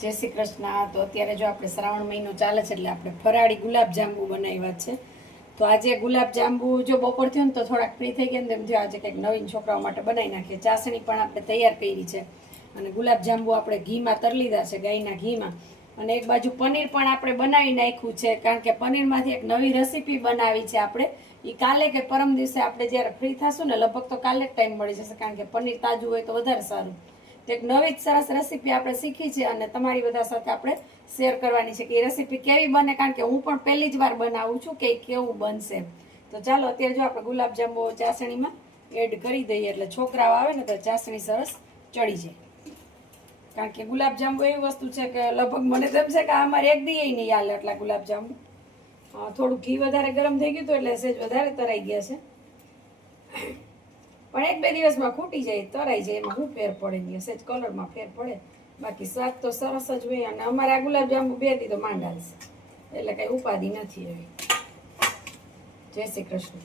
જય શ્રી કૃષ્ણ. તો અત્યારે જો આપણે શ્રાવણ મહિનો ચાલે છે એટલે આપણે ફરાળી ગુલાબ જાંબુ બનાવ્યા છે. તો આજે ગુલાબ જાંબુ જો બપોર થયો ને તો થોડાક ફ્રી થઈ ગયા ને તેમ થયું. આજે કંઈક નવીન છોકરાઓ માટે બનાવી નાખીએ. ચાસણી પણ આપણે તૈયાર કરી છે. અને ગુલાબ જાંબુ આપણે ઘીમાં તરલી લીધા છે, ગાયના ઘીમાં. અને એક બાજુ પનીર પણ આપણે બનાવી નાખ્યું છે. કારણ કે પનીરમાંથી એક નવી રેસીપી બનાવી છે આપણે. એ કાલે કે પરમ દિવસે આપણે જ્યારે ફ્રી થશું ને, લગભગ તો કાલે જ ટાઈમ મળી જશે. કારણ કે પનીર તાજું હોય તો વધારે સારું. એક નવી જ સરસ રેસીપી આપણે શીખી છે અને તમારી બધા સાથે આપણે શેર કરવાની છે કે એ રેસીપી કેવી બને? કારણ કે હું પણ પહેલી જ વાર બનાવું છું કે કેવું બનશે. તો ચાલો, અત્યારે જો આપણે ગુલાબજાંબુ ચાસણીમાં એડ કરી દઈએ, એટલે છોકરાઓ આવે ને તો ચાસણી સરસ ચડી જાય. કારણ કે ગુલાબજાંબુ એવી વસ્તુ છે કે લગભગ મને તેમ છે કે અમારે એક દીએ નહીં હાલે આટલા ગુલાબજાંબુ. થોડું ઘી વધારે ગરમ થઈ ગયું હતું એટલે સહેજ વધારે તરાઈ ગયા છે. પણ એક બે દિવસમાં ખૂટી જાય, તરાઈ જાય, એમાં શું ફેર પડે નહીં જ, કલરમાં ફેર પડે. બાકી સ્વાદ તો સરસ જ હોય અને અમારે આ ગુલાબજાંબુ બે દી તો માંડ એટલે કાંઈ ઉપાધિ નથી એવી. જય શ્રી કૃષ્ણ.